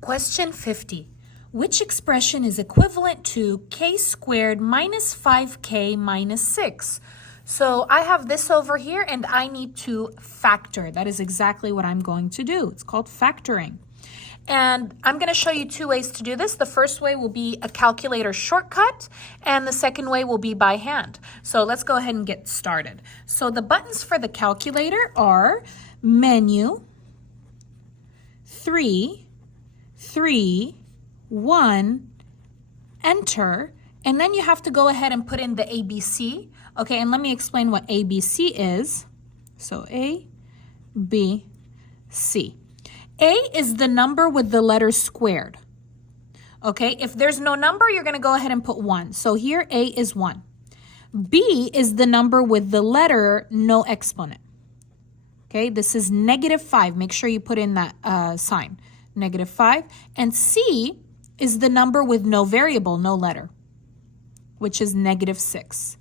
Question 50. Which expression is equivalent to k squared minus 5k minus 6? So I have this over here and I need to factor. That is exactly what I'm going to do. It's called factoring. And I'm going to show you two ways to do this. The first way will be a calculator shortcut, and the second way will be by hand. So let's go ahead and get started. So the buttons for the calculator are menu, 3, 3, 1, enter, and then you have to go ahead and put in the ABC. Okay, and let me explain what ABC is. So A, B, C. A is the number with the letter squared. Okay, if there's no number, you're going to go ahead and put 1. So here A is 1. B is the number with the letter no exponent. Okay, this is -5. Make sure you put in that sign, -5. And C is the number with no variable, no letter, which is -6.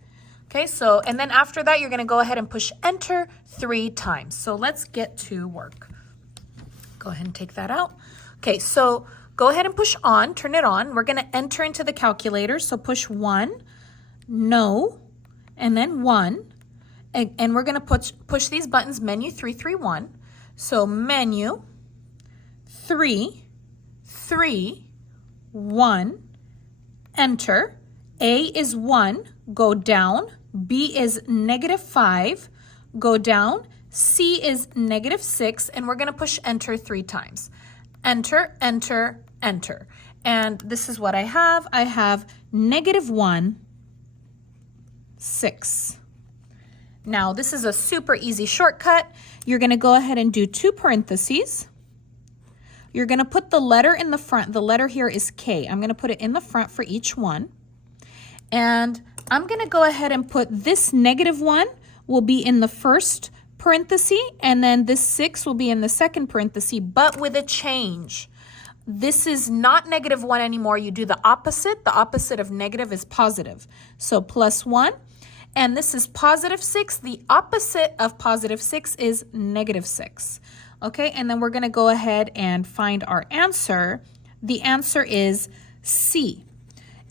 Okay, so, and then after that, you're going to go ahead and push enter 3 times. So let's get to work. Go ahead and take that out. Okay, so go ahead and push on, turn it on. We're going to enter into the calculator. So push 1, no, and then 1. And we're going to push these buttons, menu 3, 3, 1. So menu 3, 3, 1, enter. A is 1, go down. B is -5, go down. C is -6, and we're going to push enter 3 times. Enter, enter, enter. And this is what I have. I have -1, 6. Now, this is a super easy shortcut. You're going to go ahead and do 2 parentheses. You're going to put the letter in the front. The letter here is K. I'm going to put it in the front for each one. And I'm going to go ahead and put this -1 will be in the first parenthesis, and then this 6 will be in the second parenthesis, but with a change. This is not -1 anymore. You do the opposite. The opposite of negative is positive. So +1, and this is +6. The opposite of +6 is -6. Okay, and then we're going to go ahead and find our answer. The answer is C.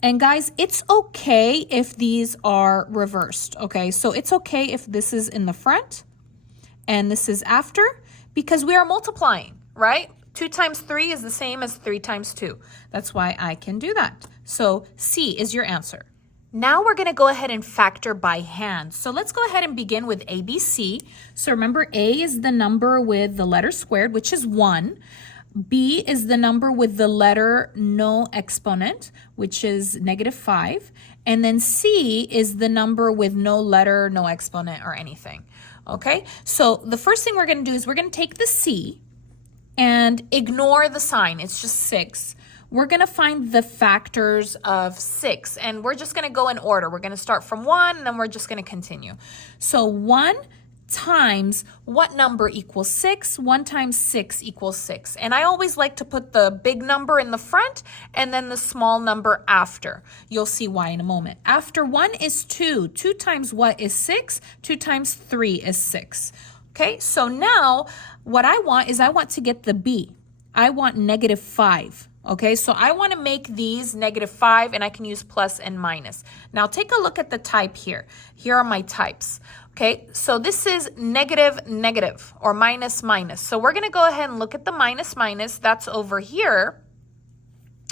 And guys, it's okay if these are reversed, okay? So it's okay if this is in the front and this is after, because we are multiplying, right? 2 times 3 is the same as 3 times 2. That's why I can do that. So C is your answer. Now we're going to go ahead and factor by hand. So let's go ahead and begin with ABC. So remember, A is the number with the letter squared, which is 1. B is the number with the letter no exponent, which is -5. And then C is the number with no letter, no exponent, or anything. Okay, so the first thing we're going to do is we're going to take the C and ignore the sign. It's just 6. We're going to find the factors of 6, and we're just going to go in order. We're going to start from 1, and then we're just going to continue. So 1 times what number equals 6? 1 times 6 equals 6. And I always like to put the big number in the front and then the small number after. You'll see why in a moment. After 1 is 2. 2 times what is 6? 2 times 3 is 6. Okay, so now what I want is I want to get the B. I want -5. Okay, so I want to make these -5, and I can use plus and minus. Now take a look at the type here. Here are my types. Okay, so this is negative, or minus, minus. So we're going to go ahead and look at the minus, minus. That's over here.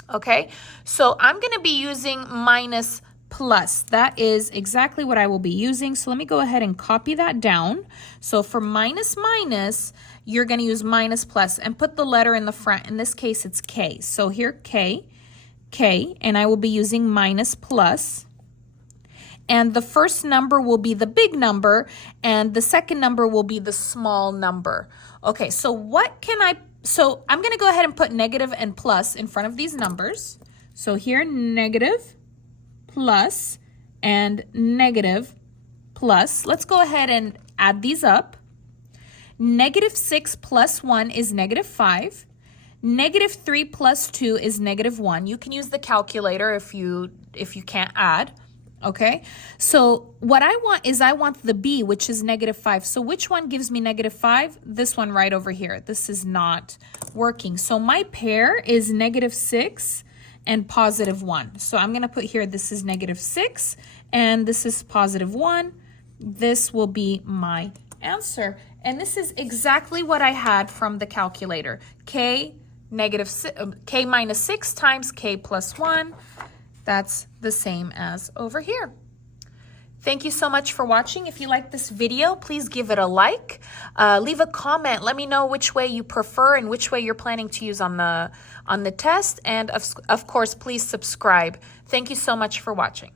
Okay, so I'm going to be using minus plus. That is exactly what I will be using. So let me go ahead and copy that down. So for minus, minus, you're going to use minus plus and put the letter in the front. In this case, it's K. So here, K, and I will be using minus plus. And the first number will be the big number, and the second number will be the small number. Okay, so so I'm going to go ahead and put negative and plus in front of these numbers. So here, negative, plus, and negative, plus. Let's go ahead and add these up. -6 plus 1 is -5. -3 plus 2 is -1. You can use the calculator if you can't add. Okay, so what I want is I want the B, which is -5. So which one gives me -5? This one right over here. This is not working. So my pair is -6 and +1. So I'm going to put here, this is -6 and this is +1. This will be my answer. And this is exactly what I had from the calculator. K minus 6 times K plus 1. That's the same as over here. Thank you so much for watching. If you like this video, please give it a like. Leave a comment. Let me know which way you prefer and which way you're planning to use on the test. And of course, please subscribe. Thank you so much for watching.